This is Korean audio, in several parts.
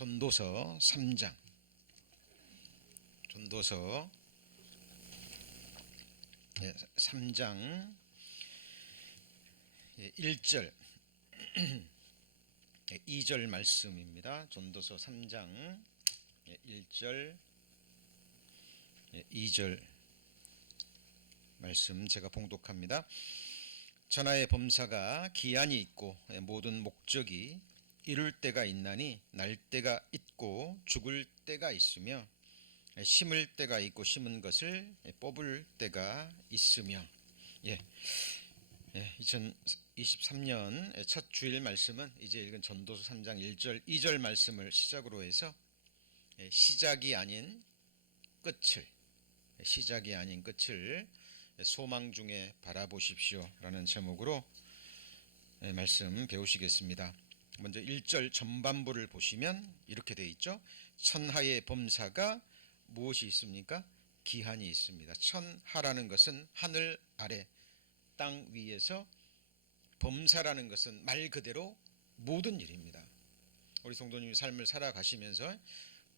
전도서 3장, 전도서 3장 1절 2절 말씀입니다. 전도서 3장 1절 2절 말씀 제가 봉독합니다. 천하의 범사가 기한이 있고 모든 목적이 이룰 때가 있나니 날 때가 있고 죽을 때가 있으며 심을 때가 있고 심은 것을 뽑을 때가 있으며 2023년 첫 주일 말씀은 이제 읽은 전도서 3장 1절 2절 말씀을 시작으로 해서 시작이 아닌 끝을 소망 중에 바라보십시오 라는 제목으로 말씀 배우시겠습니다. 먼저 1절 전반부를 보시면 이렇게 되어 있죠. 천하의 범사가 무엇이 있습니까? 기한이 있습니다. 천하라는 것은 하늘 아래 땅 위에서, 범사라는 것은 말 그대로 모든 일입니다. 우리 성도님이 삶을 살아가시면서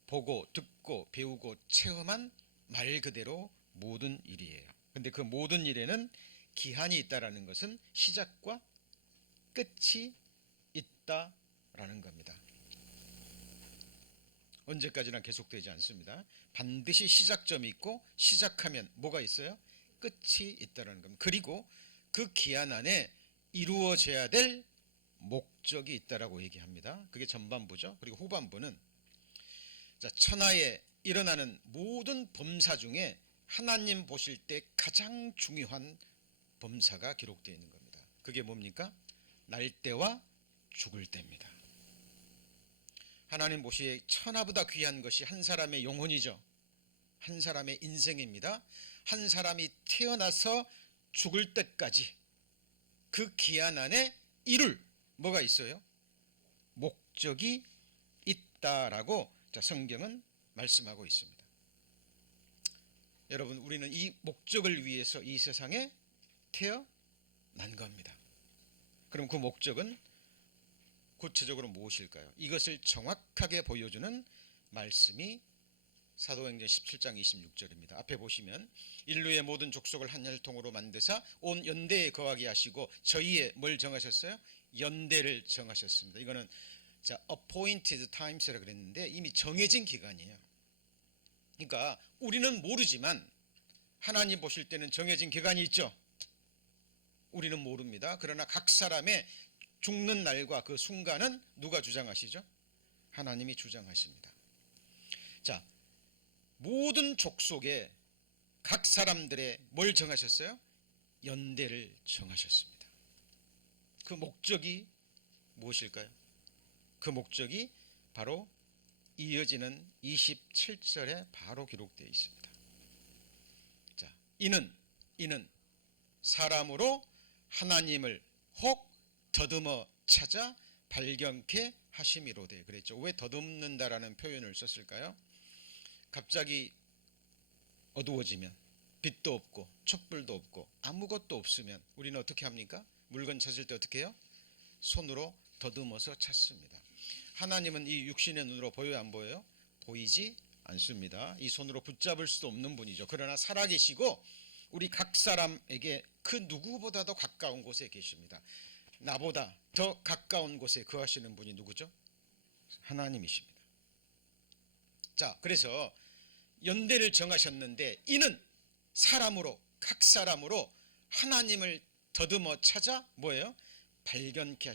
보고 듣고 배우고 체험한 말 그대로 모든 일이에요. 근데 그 모든 일에는 기한이 있다라는 것은 시작과 끝이 있다라는 겁니다. 언제까지나 계속되지 않습니다. 반드시 시작점이 있고 시작하면 뭐가 있어요? 끝이 있다라는 겁니다. 그리고 그 기한 안에 이루어져야 될 목적이 있다라고 얘기합니다. 그게 전반부죠. 그리고 후반부는 천하에 일어나는 모든 범사 중에 하나님 보실 때 가장 중요한 범사가 기록되어 있는 겁니다. 그게 뭡니까? 날 때와 죽을 때입니다. 하나님 보시기에 천하보다 귀한 것이 한 사람의 영혼이죠. 한 사람의 인생입니다. 한 사람이 태어나서 죽을 때까지 그 기한 안에 이룰 뭐가 있어요? 목적이 있다라고 성경은 말씀하고 있습니다. 여러분, 우리는 이 목적을 위해서 이 세상에 태어난 겁니다. 그럼 그 목적은 구체적으로 무엇일까요? 이것을 정확하게 보여주는 말씀이 사도행전 17장 26절입니다. 앞에 보시면 인류의 모든 족속을 한 혈통으로 만드사 온 연대에 거하게 하시고 저희의 뭘 정하셨어요? 연대를 정하셨습니다. 이거는 appointed times라 그랬는데 이미 정해진 기간이에요. 그러니까 우리는 모르지만 하나님 보실 때는 정해진 기간이 있죠. 우리는 모릅니다. 그러나 각 사람의 죽는 날과 그 순간은 누가 주장하시죠? 하나님이 주장하십니다. 자, 모든 족속에 각 사람들의 뭘 정하셨어요? 연대를 정하셨습니다. 그 목적이 무엇일까요? 그 목적이 바로 이어지는 27절에 바로 기록되어 있습니다. 자, 이는 사람으로 하나님을 혹 더듬어 찾아 발견케 하심이로되 그랬죠. 왜 더듬는다라는 표현을 썼을까요? 갑자기 어두워지면 빛도 없고 촛불도 없고 아무것도 없으면 우리는 어떻게 합니까? 물건 찾을 때 어떻게 해요? 손으로 더듬어서 찾습니다. 하나님은 이 육신의 눈으로 보여요, 안 보여요? 보이지 않습니다. 이 손으로 붙잡을 수도 없는 분이죠. 그러나 살아계시고 우리 각 사람에게 그 누구보다도 가까운 곳에 계십니다. 나보다 더 가까운 곳에 거하시는 분이 누구죠? 하나님이십니다. 자, 그래서 연대를 정하셨는데 이는 사람으로, 각 사람으로 하나님을 더듬어 찾아 뭐예요? 발견케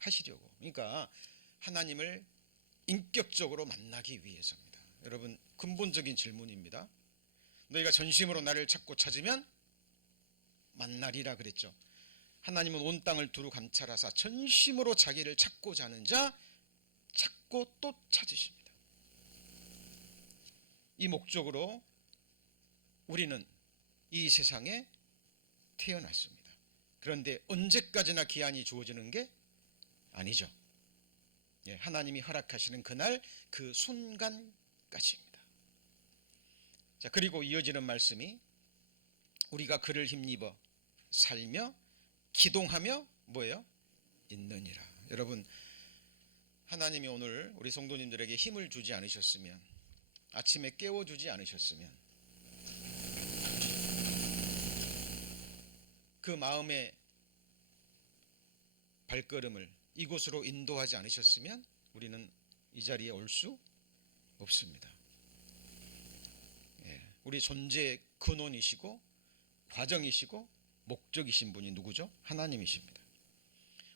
하시려고. 그러니까 하나님을 인격적으로 만나기 위해서입니다. 여러분, 근본적인 질문입니다. 너희가 전심으로 나를 찾고 찾으면 만나리라 그랬죠. 하나님은 온 땅을 두루 감찰하사 전심으로 자기를 찾고자 하는 자 찾고 또 찾으십니다. 이 목적으로 우리는 이 세상에 태어났습니다. 그런데 언제까지나 기한이 주어지는 게 아니죠. 하나님이 허락하시는 그날 그 순간까지입니다. 자, 그리고 이어지는 말씀이 우리가 그를 힘입어 살며 기동하며 뭐예요? 있느니라. 여러분, 하나님이 오늘 우리 성도님들에게 힘을 주지 않으셨으면, 아침에 깨워주지 않으셨으면, 그 마음의 발걸음을 이곳으로 인도하지 않으셨으면 우리는 이 자리에 올 수 없습니다. 우리 존재의 근원이시고 과정이시고 목적이신 분이 누구죠? 하나님이십니다.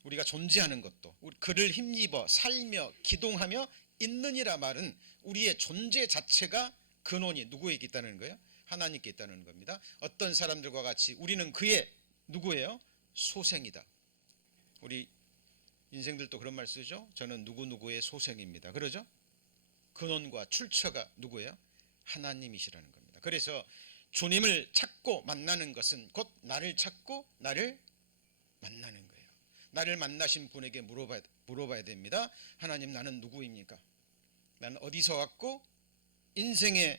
우리가 존재하는 것도, 그를 힘입어 살며 기동하며 있느니라 말은 우리의 존재 자체가 근원이 누구에게 있다는 거예요? 하나님께 있다는 겁니다. 어떤 사람들과 같이 우리는 그의 누구예요? 소생이다. 우리 인생들도 그런 말 쓰죠. 저는 누구누구의 소생입니다. 그러죠? 근원과 출처가 누구예요? 하나님이시라는 겁니다. 그래서 주님을 찾고 만나는 것은 곧 나를 찾고 나를 만나는 거예요. 나를 만나신 분에게 물어봐야 됩니다. 하나님, 나는 누구입니까? 나는 어디서 왔고 인생의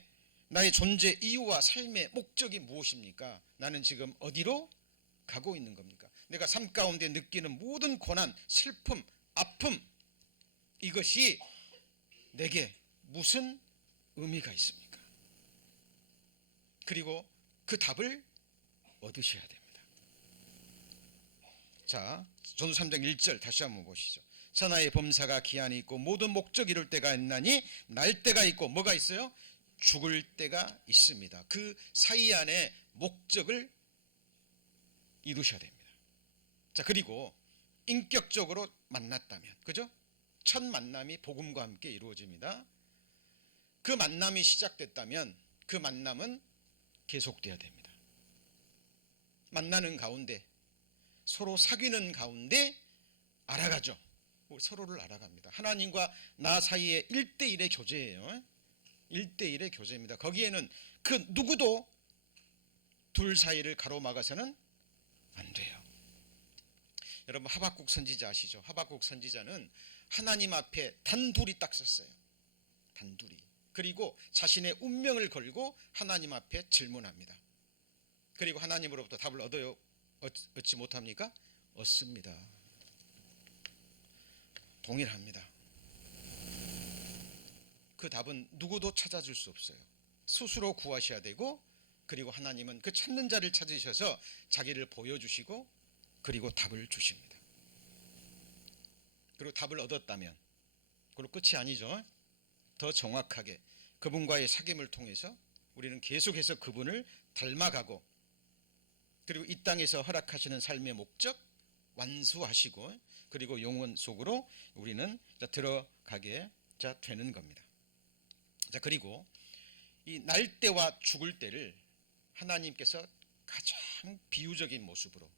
나의 존재 이유와 삶의 목적이 무엇입니까? 나는 지금 어디로 가고 있는 겁니까? 내가 삶 가운데 느끼는 모든 고난, 슬픔, 아픔, 이것이 내게 무슨 의미가 있습니까? 그리고 그 답을 얻으셔야 됩니다. 자, 전도 3장 1절 다시 한번 보시죠. 천하의 범사가 기한이 있고 모든 목적 이룰 때가 있나니 날 때가 있고 뭐가 있어요? 죽을 때가 있습니다. 그 사이 안에 목적을 이루셔야 됩니다. 자, 그리고 인격적으로 만났다면, 그죠? 첫 만남이 복음과 함께 이루어집니다. 그 만남이 시작됐다면 그 만남은 계속돼야 됩니다. 만나는 가운데, 서로 사귀는 가운데 알아가죠. 서로를 알아갑니다. 하나님과 나 사이의 1대1의 교제예요. 1대1의 교제입니다. 거기에는 그 누구도 둘 사이를 가로막아서는 안 돼요. 여러분, 하박국 선지자 아시죠? 하박국 선지자는 하나님 앞에 단둘이 딱 섰어요. 단둘이. 그리고 자신의 운명을 걸고 하나님 앞에 질문합니다. 그리고 하나님으로부터 답을 얻어요? 얻지 못합니까? 얻습니다. 동일합니다. 그 답은 누구도 찾아줄 수 없어요. 스스로 구하셔야 되고, 그리고 하나님은 그 찾는 자를 찾으셔서 자기를 보여주시고 그리고 답을 주십니다. 그리고 답을 얻었다면, 그리고 끝이 아니죠. 더 정확하게 그분과의 사귐을 통해서 우리는 계속해서 그분을 닮아가고, 그리고 이 땅에서 허락하시는 삶의 목적 완수하시고, 그리고 영원 속으로 우리는 들어가게 되는 겁니다. 자, 그리고 이 날 때와 죽을 때를 하나님께서 가장 비유적인 모습으로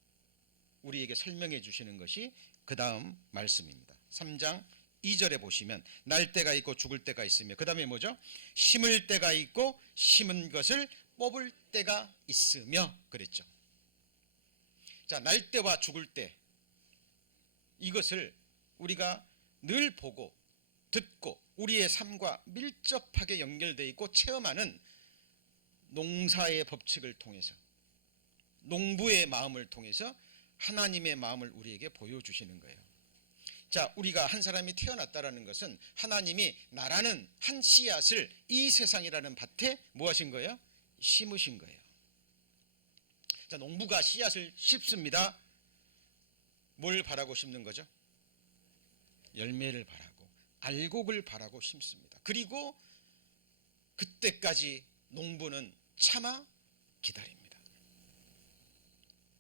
우리에게 설명해 주시는 것이 그 다음 말씀입니다. 3장 2절에 보시면 날 때가 있고 죽을 때가 있으며, 그 다음에 뭐죠? 심을 때가 있고 심은 것을 뽑을 때가 있으며 그랬죠. 자, 날 때와 죽을 때, 이것을 우리가 늘 보고 듣고 우리의 삶과 밀접하게 연결되어 있고 체험하는 농사의 법칙을 통해서, 농부의 마음을 통해서 하나님의 마음을 우리에게 보여주시는 거예요. 자, 우리가 한 사람이 태어났다라는 것은 하나님이 나라는 한 씨앗을 이 세상이라는 밭에 뭐 하신 거예요? 심으신 거예요. 자, 농부가 씨앗을 심습니다. 뭘 바라고 심는 거죠? 열매를 바라고 알곡을 바라고 심습니다. 그리고 그때까지 농부는 참아 기다립니다.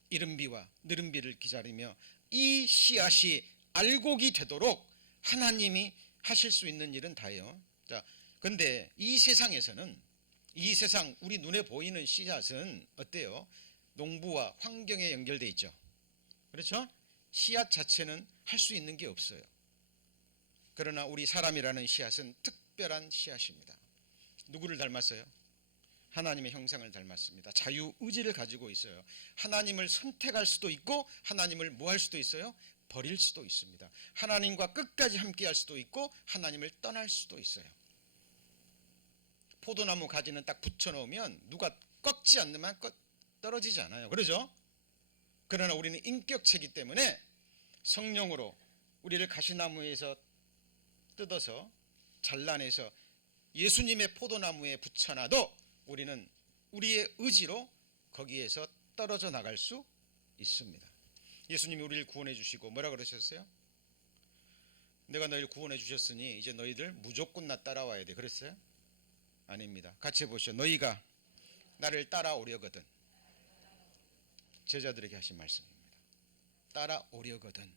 이른 비와 느린 비를 기다리며 이 씨앗이 알곡이 되도록 하나님이 하실 수 있는 일은 다예요. 자, 근데 이 세상에서는, 이 세상 우리 눈에 보이는 씨앗은 어때요? 농부와 환경에 연결돼 있죠. 그렇죠? 씨앗 자체는 할 수 있는 게 없어요. 그러나 우리 사람이라는 씨앗은 특별한 씨앗입니다. 누구를 닮았어요? 하나님의 형상을 닮았습니다. 자유의지를 가지고 있어요. 하나님을 선택할 수도 있고 하나님을 뭐 할 수도 있어요? 버릴 수도 있습니다. 하나님과 끝까지 함께 할 수도 있고 하나님을 떠날 수도 있어요. 포도나무 가지는 딱 붙여놓으면 누가 꺾지 않으면 떨어지지 않아요. 그러죠? 그러나 우리는 인격체이기 때문에 성령으로 우리를 가시나무에서 뜯어서 잘라내서 예수님의 포도나무에 붙여놔도 우리는 우리의 의지로 거기에서 떨어져 나갈 수 있습니다. 예수님이 우리를 구원해 주시고 뭐라 그러셨어요? 내가 너희를 구원해 주셨으니 이제 너희들 무조건 나 따라와야 돼. 그랬어요? 아닙니다. 같이 해보시죠. 너희가 나를 따라오려거든. 제자들에게 하신 말씀입니다. 따라오려거든.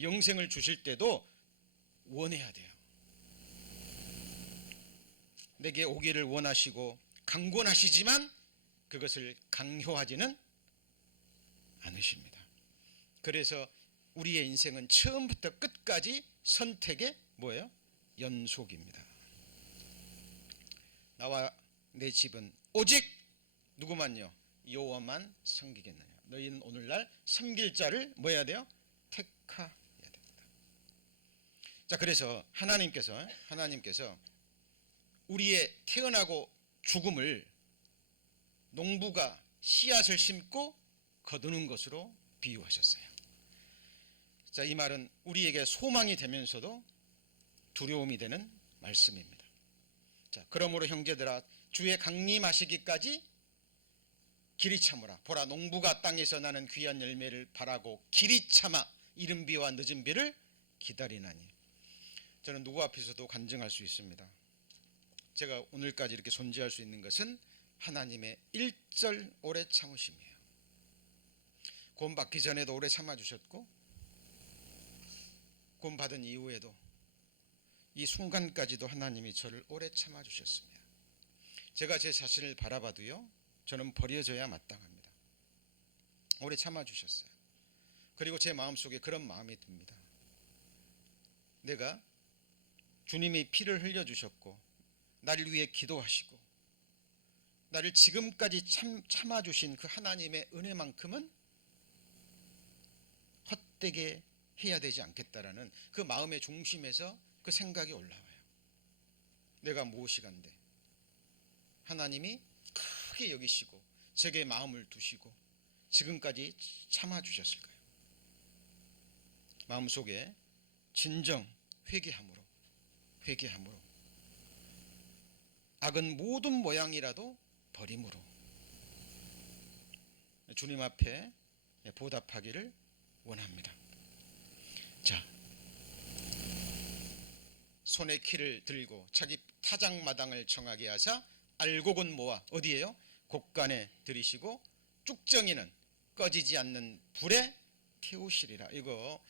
영생을 주실 때도 원해야 돼요. 내게 오기를 원하시고 강권하시지만 그것을 강요하지는 않으십니다. 그래서 우리의 인생은 처음부터 끝까지 선택의 뭐예요? 연속입니다. 나와 내 집은 오직 누구만요? 여호와만 섬기겠느냐. 너희는 오늘날 섬길 자를 뭐 해야 돼요? 택하여야 됩니다. 자, 그래서 하나님께서 우리의 태어나고 죽음을 농부가 씨앗을 심고 거두는 것으로 비유하셨어요. 자, 이 말은 우리에게 소망이 되면서도 두려움이 되는 말씀입니다. 자, 그러므로 형제들아 주의 강림하시기까지 길이 참으라. 보라, 농부가 땅에서 나는 귀한 열매를 바라고 길이 참아 이른 비와 늦은 비를 기다리나니. 저는 누구 앞에서도 간증할 수 있습니다. 제가 오늘까지 이렇게 존재할 수 있는 것은 하나님의 일절 오래 참으심이에요. 구원 받기 전에도 오래 참아주셨고 구원 받은 이후에도 이 순간까지도 하나님이 저를 오래 참아주셨습니다. 제가 제 자신을 바라봐도요, 저는 버려져야 마땅합니다. 오래 참아주셨어요. 그리고 제 마음속에 그런 마음이 듭니다. 내가 주님이 피를 흘려주셨고 나를 위해 기도하시고 나를 지금까지 참아주신 그 하나님의 은혜만큼은 헛되게 해야 되지 않겠다라는 그 마음의 중심에서 그 생각이 올라와요. 내가 무엇이간데 하나님이 크게 여기시고 제게 마음을 두시고 지금까지 참아주셨을까요? 마음속에 진정 회개함으로 악은 모든 모양이라도 버림으로 주님 앞에 보답하기를 원합니다. 자, 손에 키를 들고 자기 타작마당을 정하게 하사 알곡은 모아 어디에요? 곡간에 들이시고 쭉정이는 꺼지지 않는 불에 태우시리라. 이거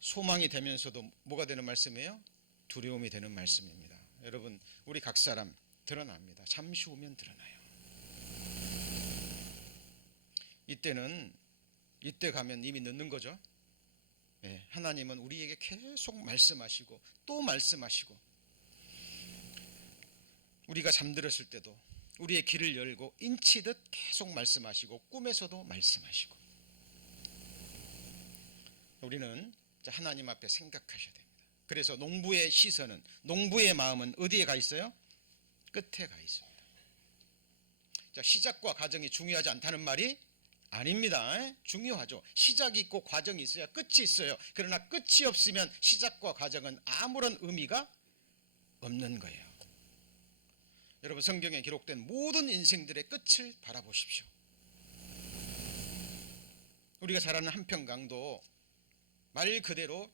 소망이 되면서도 뭐가 되는 말씀이에요? 두려움이 되는 말씀입니다. 여러분, 우리 각 사람 드러납니다. 잠시 후면 드러나요. 이때 가면 이미 늦는 거죠. 네, 하나님은 우리에게 계속 말씀하시고 또 말씀하시고 우리가 잠들었을 때도 우리의 귀를 열고 인치듯 계속 말씀하시고 꿈에서도 말씀하시고 우리는 하나님 앞에 생각하셔야 됩니다. 그래서 농부의 시선은 농부의 마음은 어디에 가 있어요? 끝에 가 있습니다. 자, 시작과 과정이 중요하지 않다는 말이 아닙니다. 중요하죠. 시작이 있고 과정이 있어야 끝이 있어요. 그러나 끝이 없으면 시작과 과정은 아무런 의미가 없는 거예요. 여러분, 성경에 기록된 모든 인생들의 끝을 바라보십시오. 우리가 잘 아는 한평강도 말 그대로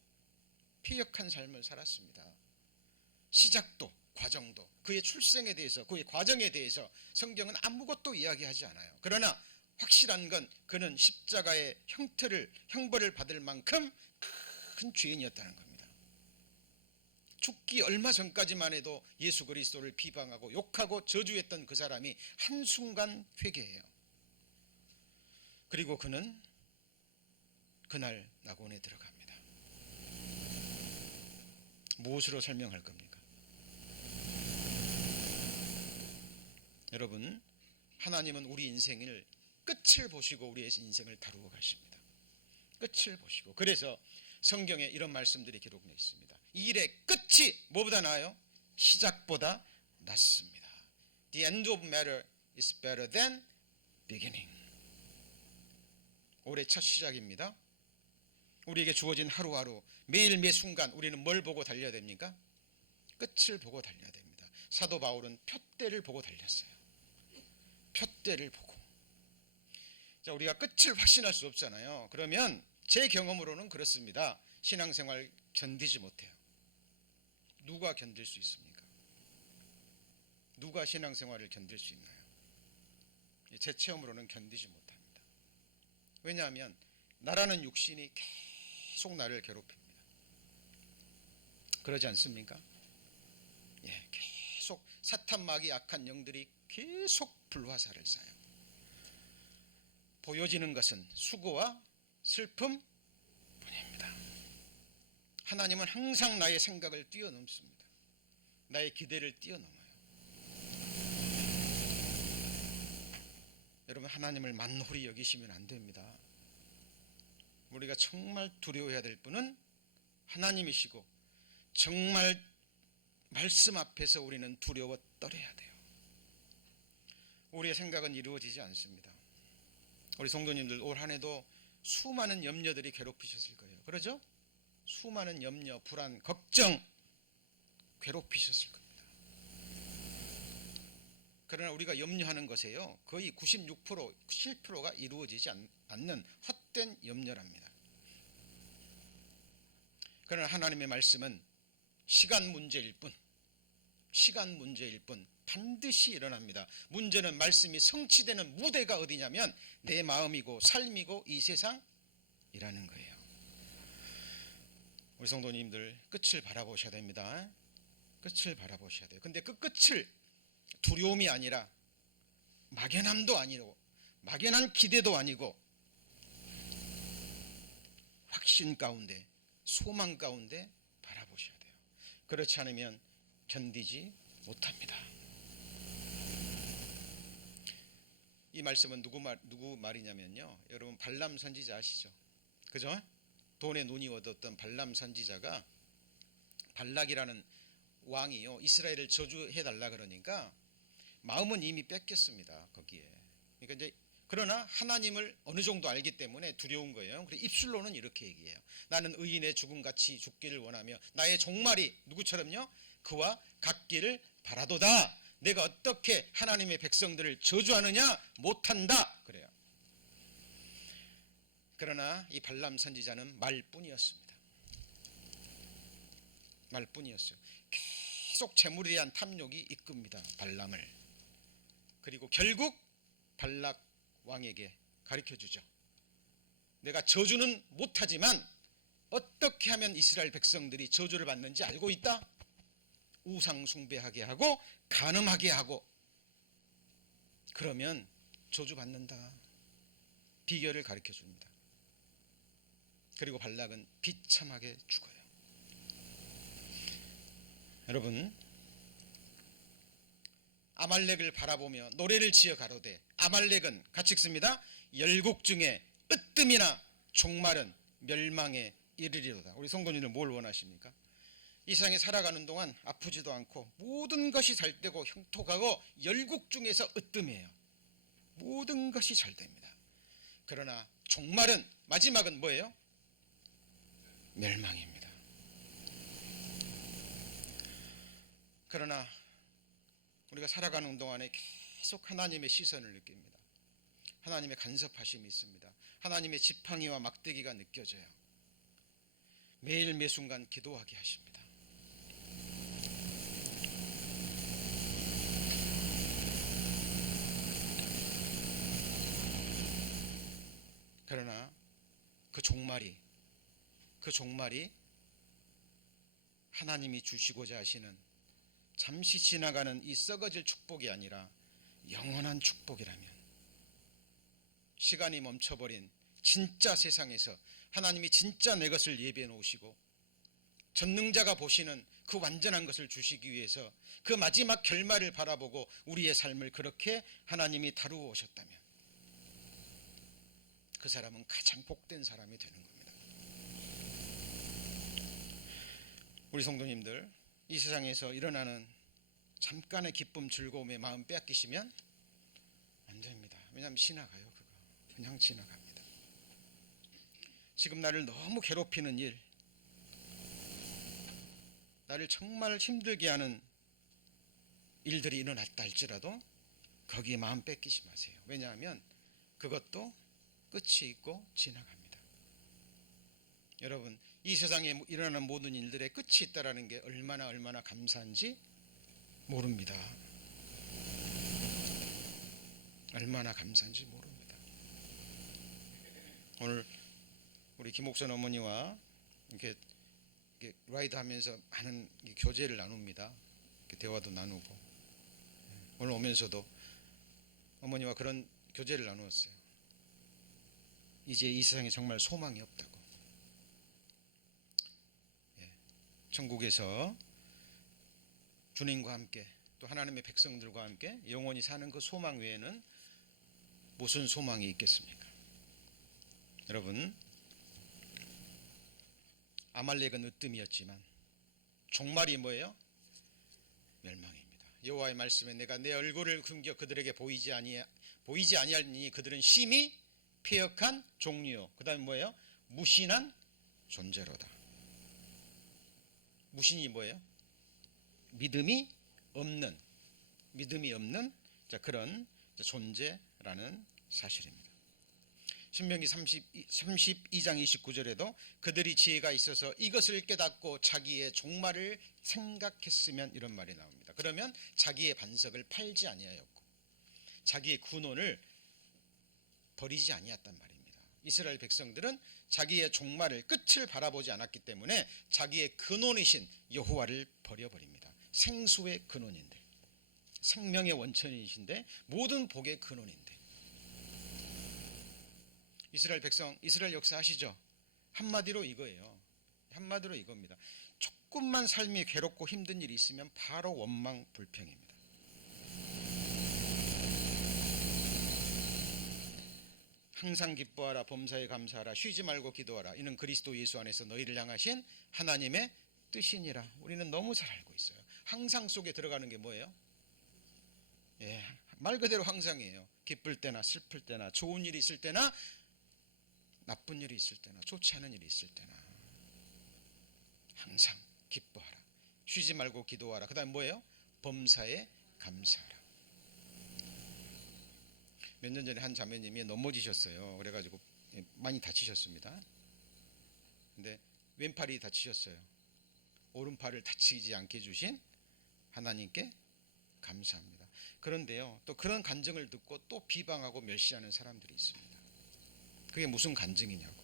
피역한 삶을 살았습니다. 시작도 과정도 그의 출생에 대해서 그의 과정에 대해서 성경은 아무것도 이야기하지 않아요. 그러나 확실한 건 그는 십자가의 형벌을 받을 만큼 큰 죄인이었다는 겁니다. 죽기 얼마 전까지만 해도 예수 그리스도를 비방하고 욕하고 저주했던 그 사람이 한순간 회개해요. 그리고 그는 그날 낙원에 들어갑니다. 무엇으로 설명할 겁니까? 여러분, 하나님은 우리 인생을 끝을 보시고 우리의 인생을 다루어 가십니다. 끝을 보시고. 그래서 성경에 이런 말씀들이 기록되어 있습니다. 이 일의 끝이 뭐보다 나아요? 시작보다 낫습니다. The end of matter is better than beginning. 올해 첫 시작입니다. 우리에게 주어진 하루하루 매일 매 순간 우리는 뭘 보고 달려야 됩니까? 끝을 보고 달려야 됩니다. 사도 바울은 표대를 보고 달렸어요. 표대를 보고. 자, 우리가 끝을 확신할 수 없잖아요. 그러면 제 경험으로는 그렇습니다. 신앙생활 견디지 못해요. 누가 견딜 수 있습니까? 누가 신앙생활을 견딜 수 있나요? 제 체험으로는 견디지 못합니다. 왜냐하면 나라는 육신이 계속 나를 괴롭힙니다. 그러지 않습니까? 예, 계속 사탄마귀 악한 영들이 계속 불화살을 쏴요. 보여지는 것은 수고와 슬픔뿐입니다. 하나님은 항상 나의 생각을 뛰어넘습니다. 나의 기대를 뛰어넘어요. 여러분, 하나님을 만홀히 여기시면 안 됩니다. 우리가 정말 두려워해야 될 분은 하나님이시고 정말 말씀 앞에서 우리는 두려워 떨어야 돼요. 우리의 생각은 이루어지지 않습니다. 우리 성도님들 올 한 해도 수많은 염려들이 괴롭히셨을 거예요. 그러죠? 수많은 염려, 불안, 걱정 괴롭히셨을 겁니다. 그러나 우리가 염려하는 것에요, 거의 96%, 7%가 이루어지지 않는 헛된 염려랍니다. 그러나 하나님의 말씀은 시간 문제일 뿐 반드시 일어납니다. 문제는 말씀이 성취되는 무대가 어디냐면 내 마음이고 삶이고 이 세상이라는 거예요. 우리 성도님들 끝을 바라보셔야 됩니다. 끝을 바라보셔야 돼요. 근데 그 끝을 두려움이 아니라 막연함도 아니고 막연한 기대도 아니고 확신 가운데, 소망 가운데 바라보셔야 돼요. 그렇지 않으면 견디지 못합니다. 이 말씀은 누구 말이냐면요, 여러분 발람 선지자 아시죠? 그죠? 돈에 눈이 얻었던 발람 선지자가 발락이라는 왕이요, 이스라엘을 저주해달라 그러니까 마음은 이미 뺏겼습니다. 거기에. 그러니까 이제 그러나 하나님을 어느 정도 알기 때문에 두려운 거예요. 그래서 입술로는 이렇게 얘기해요. 나는 의인의 죽음같이 죽기를 원하며 나의 종말이 누구처럼요? 그와 같기를 바라도다. 내가 어떻게 하나님의 백성들을 저주하느냐? 못한다. 그래요. 그러나 이 발람 선지자는 말뿐이었습니다. 말뿐이었어요. 계속 재물에 대한 탐욕이 이끕니다. 발람을. 그리고 결국 발락 왕에게 가르쳐주죠. 내가 저주는 못하지만 어떻게 하면 이스라엘 백성들이 저주를 받는지 알고 있다. 우상 숭배하게 하고 간음하게 하고 그러면 저주 받는다. 비결을 가르쳐줍니다. 그리고 발락은 비참하게 죽어요. 여러분, 아말렉을 바라보며 노래를 지어 가로되 아말렉은 같이 읽습니다. 열국 중에 으뜸이나 종말은 멸망에 이르리로다. 우리 성도님들 뭘 원하십니까? 이 세상에 살아가는 동안 아프지도 않고 모든 것이 잘 되고 형통하고 열국 중에서 으뜸이에요. 모든 것이 잘 됩니다. 그러나 종말은, 마지막은 뭐예요? 멸망입니다. 그러나 우리가 살아가는 동안에 계속 하나님의 시선을 느낍니다. 하나님의 간섭하심이 있습니다. 하나님의 지팡이와 막대기가 느껴져요. 매일 매 순간 기도하게 하십니다. 그러나 그 종말이 하나님이 주시고자 하시는 잠시 지나가는 이 썩어질 축복이 아니라 영원한 축복이라면, 시간이 멈춰버린 진짜 세상에서 하나님이 진짜 내 것을 예비해 놓으시고 전능자가 보시는 그 완전한 것을 주시기 위해서 그 마지막 결말을 바라보고 우리의 삶을 그렇게 하나님이 다루어 오셨다면 그 사람은 가장 복된 사람이 되는 겁니다. 우리 성도님들, 이 세상에서 일어나는 잠깐의 기쁨, 즐거움에 마음 빼앗기시면 안 됩니다. 왜냐하면 지나가요. 그거 그냥 지나갑니다. 지금 나를 너무 괴롭히는 일, 나를 정말 힘들게 하는 일들이 일어났다 할지라도 거기에 마음 뺏기지 마세요. 왜냐하면 그것도 끝이 있고 지나갑니다. 여러분, 이 세상에 일어나는 모든 일들의 끝이 있다는 게 얼마나 감사한지 모릅니다. 얼마나 감사한지 모릅니다. 오늘 우리 김옥선 어머니와 이렇게 라이드 하면서 많은 교제를 나눕니다. 대화도 나누고, 오늘 오면서도 어머니와 그런 교제를 나누었어요. 이제 이 세상에 정말 소망이 없다고. 천국에서 주님과 함께 또 하나님의 백성들과 함께 영원히 사는 그 소망 외에는 무슨 소망이 있겠습니까? 여러분, 아말렉은 으뜸이었지만 종말이 뭐예요? 멸망입니다. 여호와의 말씀에 내가 내 얼굴을 숨겨 그들에게 보이지 아니하니 그들은 심히 패역한 종류요. 그 다음에 뭐예요? 무신한 존재로다. 무신이 뭐예요? 믿음이 없는 그런 존재라는 사실입니다. 신명기 32장 29절에도 그들이 지혜가 있어서 이것을 깨닫고 자기의 종말을 생각했으면 이런 말이 나옵니다. 그러면 자기의 반석을 팔지 아니하였고 자기의 근원을 버리지 아니했단 말입니다. 이스라엘 백성들은 자기의 종말을 끝을 바라보지 않았기 때문에 자기의 근원이신 여호와를 버려버립니다. 생수의 근원인데, 생명의 원천이신데, 모든 복의 근원인데. 이스라엘 백성, 이스라엘 역사 아시죠? 한마디로 이거예요. 한마디로 이겁니다. 조금만 삶이 괴롭고 힘든 일이 있으면 바로 원망 불평입니다. 항상 기뻐하라, 범사에 감사하라, 쉬지 말고 기도하라. 이는 그리스도 예수 안에서 너희를 향하신 하나님의 뜻이니라. 우리는 너무 잘 알고 있어요. 항상 속에 들어가는 게 뭐예요? 말 그대로 항상이에요. 기쁠 때나 슬플 때나 좋은 일이 있을 때나 나쁜 일이 있을 때나 좋지 않은 일이 있을 때나 항상 기뻐하라, 쉬지 말고 기도하라. 그 다음 뭐예요? 범사에 감사하라. 몇 년 전에 한 자매님이 넘어지셨어요. 그래가지고 많이 다치셨습니다. 근데 왼팔이 다치셨어요. 오른팔을 다치지 않게 해주신 하나님께 감사합니다. 그런데요, 또 그런 간증을 듣고 또 비방하고 멸시하는 사람들이 있습니다. 그게 무슨 간증이냐고.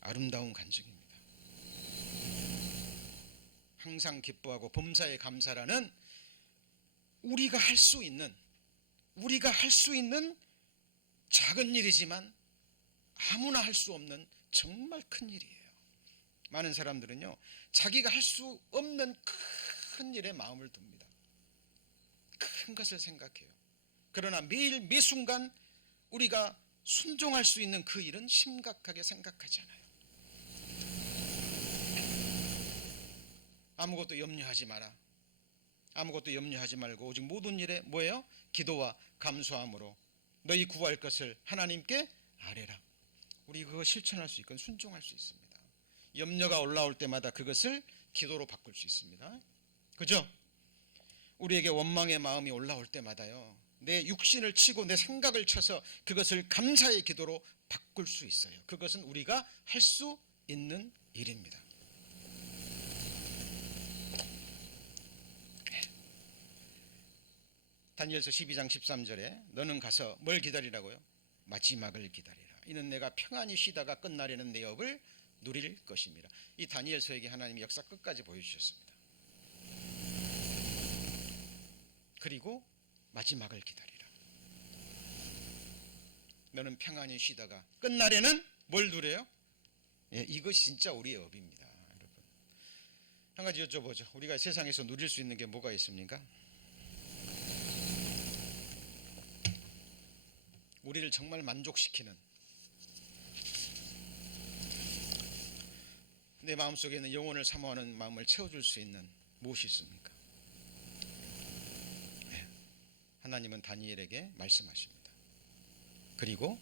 아름다운 간증입니다. 항상 기뻐하고 범사에 감사라는 우리가 할 수 있는 작은 일이지만 아무나 할 수 없는 정말 큰 일이에요. 많은 사람들은요, 자기가 할 수 없는 큰 일에 마음을 둡니다. 큰 것을 생각해요. 그러나 매일 매 순간 우리가 순종할 수 있는 그 일은 심각하게 생각하지 않아요. 아무것도 염려하지 마라. 아무것도 염려하지 말고 오직 모든 일에 뭐예요? 기도와 감사함으로 너희 구할 것을 하나님께 아뢰라. 우리 그거 실천할 수 있고 순종할 수 있습니다. 염려가 올라올 때마다 그것을 기도로 바꿀 수 있습니다. 그죠? 우리에게 원망의 마음이 올라올 때마다요, 내 육신을 치고 내 생각을 쳐서 그것을 감사의 기도로 바꿀 수 있어요. 그것은 우리가 할 수 있는 일입니다. 다니엘서 12장 13절에 너는 가서 뭘 기다리라고요? 마지막을 기다리라. 이는 내가 평안히 쉬다가 끝나려는 내 업을 누릴 것입니다. 이 다니엘서에게 하나님이 역사 끝까지 보여주셨습니다. 그리고 마지막을 기다리라. 너는 평안히 쉬다가 끝나려는 뭘 누려요? 이것이 진짜 우리의 업입니다. 여러분, 한 가지 여쭤보죠. 우리가 세상에서 누릴 수 있는 게 뭐가 있습니까? 우리를 정말 만족시키는, 내 마음속에 있는 영혼을 사모하는 마음을 채워줄 수 있는 무엇이 있습니까? 하나님은 다니엘에게 말씀하십니다. 그리고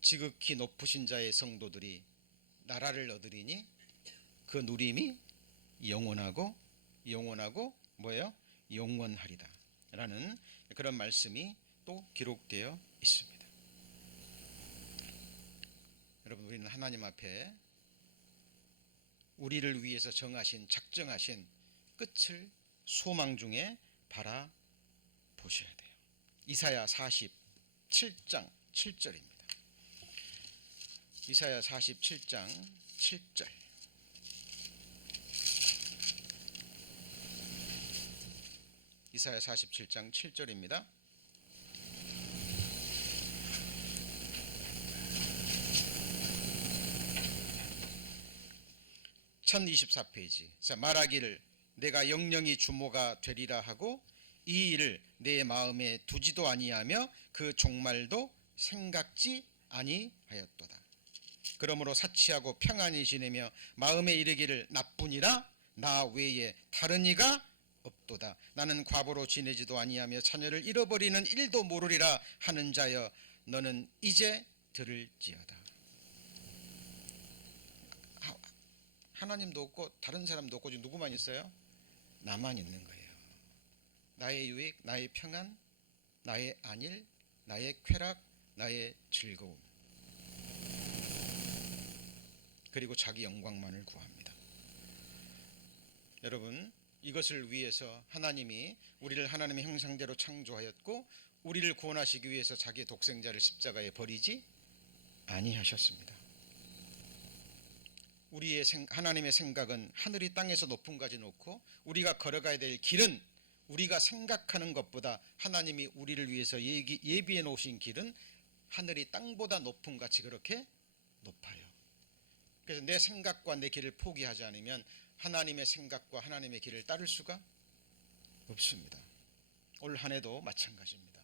지극히 높으신 자의 성도들이 나라를 얻으리니 그 누림이 영원하고 뭐예요? 영원하리다 라는 그런 말씀이 또 기록되어 있습니다. 여러분, 우리는 하나님 앞에 우리를 위해서 정하신 작정하신 끝을 소망 중에 바라보셔야 돼요. 이사야 47장 7절입니다. 이사야 47장 7절. 이사야 47장 7절입니다. (1024페이지) 자, 말하기를 내가 영영이 주모가 되리라 하고 이 일을 내 마음에 두지도 아니하며 그 종말도 생각지 아니하였도다. 그러므로 사치하고 평안히 지내며 마음에 이르기를 나뿐이라 나 외에 다른 이가 없도다. 나는 과부로 지내지도 아니하며 자녀를 잃어버리는 일도 모르리라 하는 자여 너는 이제 들을지어다. 하나님도 없고 다른 사람도 없고 지금 누구만 있어요? 나만 있는 거예요. 나의 유익, 나의 평안, 나의 안일, 나의 쾌락, 나의 즐거움, 그리고 자기 영광만을 구합니다. 여러분, 이것을 위해서 하나님이 우리를 하나님의 형상대로 창조하였고 우리를 구원하시기 위해서 자기의 독생자를 십자가에 버리지 아니하셨습니다. 우리의 하나님의 생각은 하늘이 땅에서 높음까지 놓고 우리가 걸어가야 될 길은 우리가 생각하는 것보다 하나님이 우리를 위해서 예비해 놓으신 길은 하늘이 땅보다 높음같이 그렇게 높아요. 그래서 내 생각과 내 길을 포기하지 않으면 하나님의 생각과 하나님의 길을 따를 수가 없습니다. 올 한 해도 마찬가지입니다.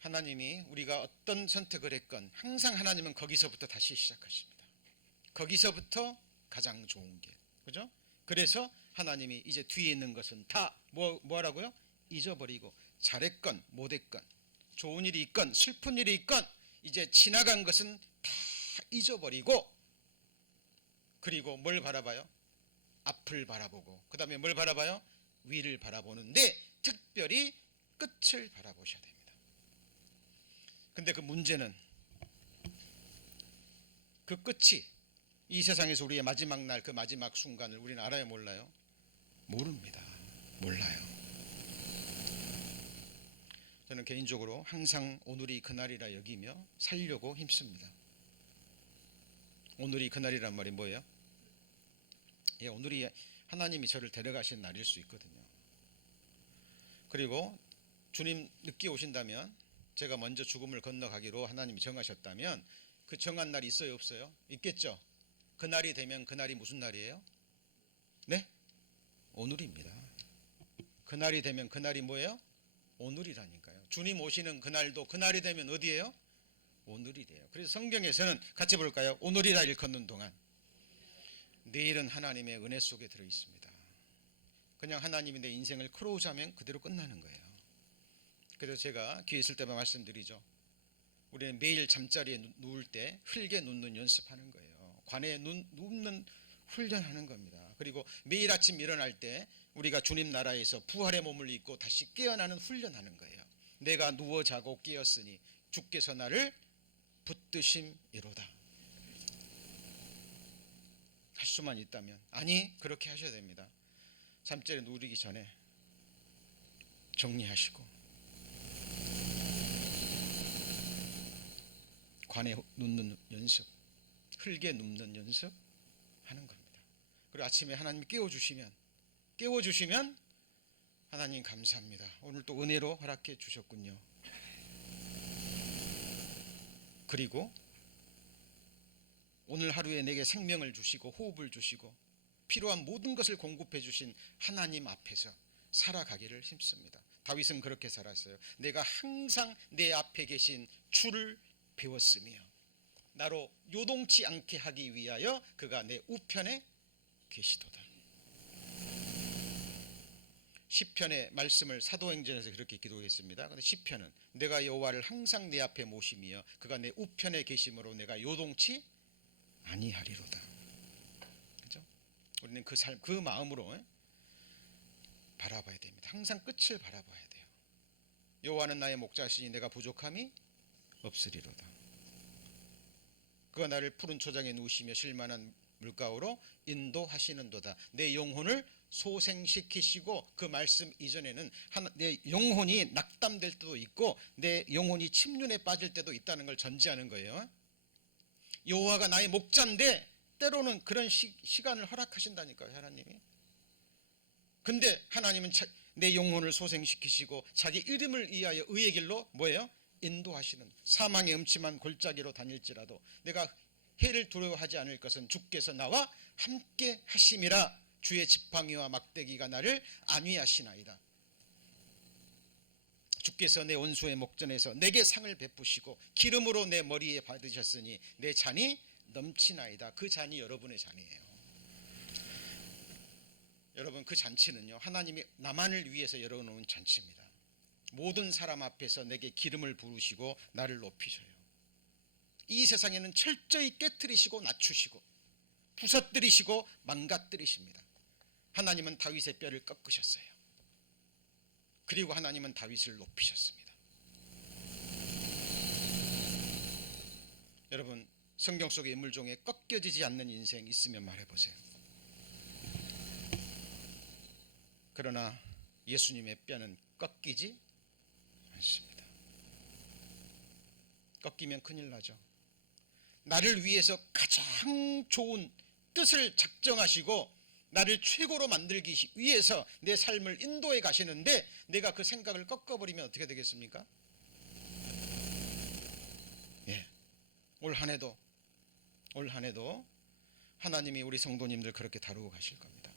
하나님이 우리가 어떤 선택을 했건 항상 하나님은 거기서부터 다시 시작하십니다. 거기서부터 가장 좋은 길, 그죠? 그래서 하나님이 이제 뒤에 있는 것은 다 뭐하라고요? 잊어버리고 잘했건 못했건 좋은 일이 있건 슬픈 일이 있건 이제 지나간 것은 다 잊어버리고 그리고 뭘 바라봐요? 앞을 바라보고 그 다음에 뭘 바라봐요? 위를 바라보는데 특별히 끝을 바라보셔야 됩니다. 근데 그 문제는 그 끝이 이 세상에서 우리의 마지막 날, 그 마지막 순간을 우리는 알아요, 몰라요? 모릅니다. 몰라요. 저는 개인적으로 항상 오늘이 그날이라 여기며 살려고 힘씁니다. 오늘이 그날이란 말이 뭐예요? 예, 오늘이 하나님이 저를 데려가신 날일 수 있거든요. 그리고 주님 늦게 오신다면, 제가 먼저 죽음을 건너가기로 하나님이 정하셨다면 그 정한 날이 있어요, 없어요? 있겠죠? 그날이 되면 그날이 무슨 날이에요? 네? 오늘입니다. 그날이 되면 그날이 뭐예요? 오늘이라니까요. 주님 오시는 그날도 그날이 되면 어디예요? 오늘이래요. 그래서 성경에서는 같이 볼까요? 오늘이라 일컫는 동안 내일은 하나님의 은혜 속에 들어있습니다. 그냥 하나님이 내 인생을 크로우자면 그대로 끝나는 거예요. 그래서 제가 기회 있을 때만 말씀드리죠. 우리는 매일 잠자리에 누울 때 흙에 눕는 연습하는 거예요. 관에 눕는 훈련하는 겁니다. 그리고 매일 아침 일어날 때 우리가 주님 나라에서 부활의 몸을 입고 다시 깨어나는 훈련하는 거예요. 내가 누워 자고 깨었으니 주께서 나를 붙드심이로다. 할 수만 있다면, 아니 그렇게 하셔야 됩니다. 잠자리에 누우기 전에 정리하시고 관에 눕는 연습, 흙에 눕는 연습 하는 겁니다. 그리고 아침에 하나님이 깨워주시면 하나님 감사합니다. 오늘 또 은혜로 허락해 주셨군요. 그리고 오늘 하루에 내게 생명을 주시고 호흡을 주시고 필요한 모든 것을 공급해 주신 하나님 앞에서 살아가기를 힘씁니다. 다윗은 그렇게 살았어요. 내가 항상 내 앞에 계신 주를 배웠으며 나로 요동치 않게 하기 위하여 그가 내 우편에 계시도다. 시편의 말씀을 사도행전에서 그렇게 기도했습니다. 근데 시편은 내가 여호와를 항상 내 앞에 모시며 그가 내 우편에 계심으로 내가 요동치 아니하리로다. 그죠? 우리는 그 삶, 그 마음으로 바라봐야 됩니다. 항상 끝을 바라봐야 돼요. 여호와는 나의 목자시니 내가 부족함이 없으리로다. 그가 나를 푸른 초장에 누우시며 쉴만한 물가로 인도하시는도다. 내 영혼을 소생시키시고, 그 말씀 이전에는 내 영혼이 낙담될 때도 있고 내 영혼이 침륜에 빠질 때도 있다는 걸 전제하는 거예요. 여호와가 나의 목자인데 때로는 그런 시간을 허락하신다니까요, 하나님이. 근데 하나님은 내 영혼을 소생시키시고 자기 이름을 위하여 의의 길로 뭐예요? 인도하시는, 사망의 음침한 골짜기로 다닐지라도 내가 해를 두려워하지 않을 것은 주께서 나와 함께 하심이라. 주의 지팡이와 막대기가 나를 안위하시나이다. 주께서 내 원수의 목전에서 내게 상을 베푸시고 기름으로 내 머리에 받으셨으니 내 잔이 넘치나이다. 그 잔이 여러분의 잔이에요. 여러분, 그 잔치는요, 하나님이 나만을 위해서 열어놓은 잔치입니다. 모든 사람 앞에서 내게 기름을 부으시고 나를 높이셔요. 이 세상에는 철저히 깨트리시고 낮추시고 부서뜨리시고 망가뜨리십니다. 하나님은 다윗의 뼈를 꺾으셨어요. 그리고 하나님은 다윗을 높이셨습니다. 여러분, 성경 속의 인물 중에 꺾여지지 않는 인생 있으면 말해보세요. 그러나 예수님의 뼈는 꺾이지 않습니다. 꺾이면 큰일 나죠. 나를 위해서 가장 좋은 뜻을 작정하시고 나를 최고로 만들기 위해서 내 삶을 인도해 가시는데 내가 그 생각을 꺾어버리면 어떻게 되겠습니까? 올 한 해도 하나님이 우리 성도님들 그렇게 다루고 가실 겁니다.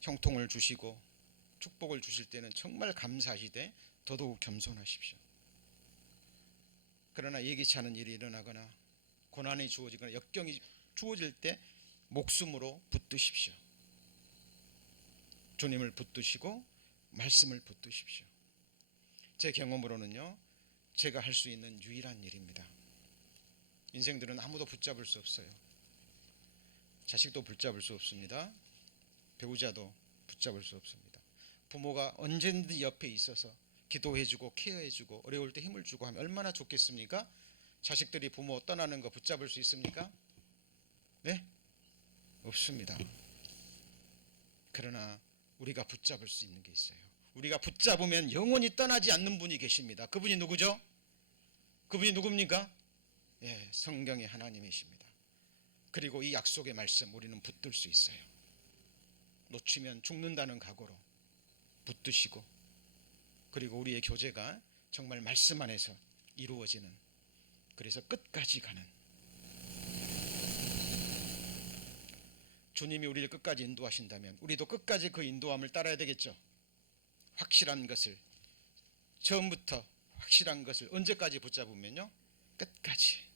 형통을 주시고 축복을 주실 때는 정말 감사하시되 더더욱 겸손하십시오. 그러나 예기치 않은 일이 일어나거나 고난이 주어지거나 역경이 주어질 때 목숨으로 붙드십시오. 주님을 붙드시고 말씀을 붙드십시오. 제 경험으로는요, 제가 할 수 있는 유일한 일입니다. 인생들은 아무도 붙잡을 수 없어요. 자식도 붙잡을 수 없습니다. 배우자도 붙잡을 수 없습니다. 부모가 언제든지 옆에 있어서 기도해주고 케어해주고 어려울 때 힘을 주고 하면 얼마나 좋겠습니까? 자식들이 부모 떠나는 거 붙잡을 수 있습니까? 네? 없습니다. 그러나 우리가 붙잡을 수 있는 게 있어요. 우리가 붙잡으면 영원히 떠나지 않는 분이 계십니다. 그분이 누구죠? 그분이 누굽니까? 성경의 하나님이십니다. 그리고 이 약속의 말씀 우리는 붙들 수 있어요. 놓치면 죽는다는 각오로 붙드시고, 그리고 우리의 교제가 정말 말씀 안에서 이루어지는, 그래서 끝까지 가는, 주님이 우리를 끝까지 인도하신다면 우리도 끝까지 그 인도함을 따라야 되겠죠. 확실한 것을, 처음부터 확실한 것을 언제까지 붙잡으면요? 끝까지.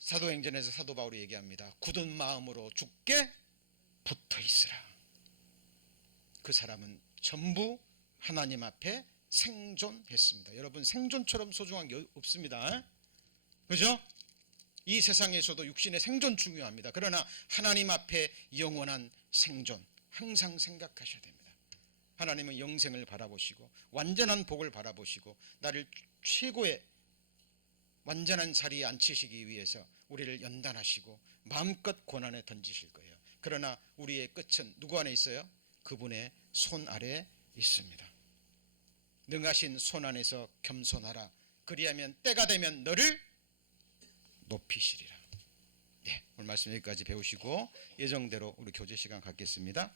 사도행전에서 사도 바울이 얘기합니다. 굳은 마음으로 주께 붙어 있으라. 그 사람은 전부 하나님 앞에 생존했습니다. 여러분, 생존처럼 소중한 게 없습니다. 그죠? 이 세상에서도 육신의 생존 중요합니다. 그러나 하나님 앞에 영원한 생존 항상 생각하셔야 됩니다. 하나님은 영생을 바라보시고 완전한 복을 바라보시고 나를 최고의 완전한 자리에 앉히시기 위해서 우리를 연단하시고 마음껏 고난에 던지실 거예요. 그러나 우리의 끝은 누구 안에 있어요? 그분의 손 아래에 있습니다. 능하신 손 안에서 겸손하라. 그리하면 때가 되면 너를 높이시리라. 오늘 말씀 여기까지 배우시고 예정대로 우리 교제 시간 갖겠습니다.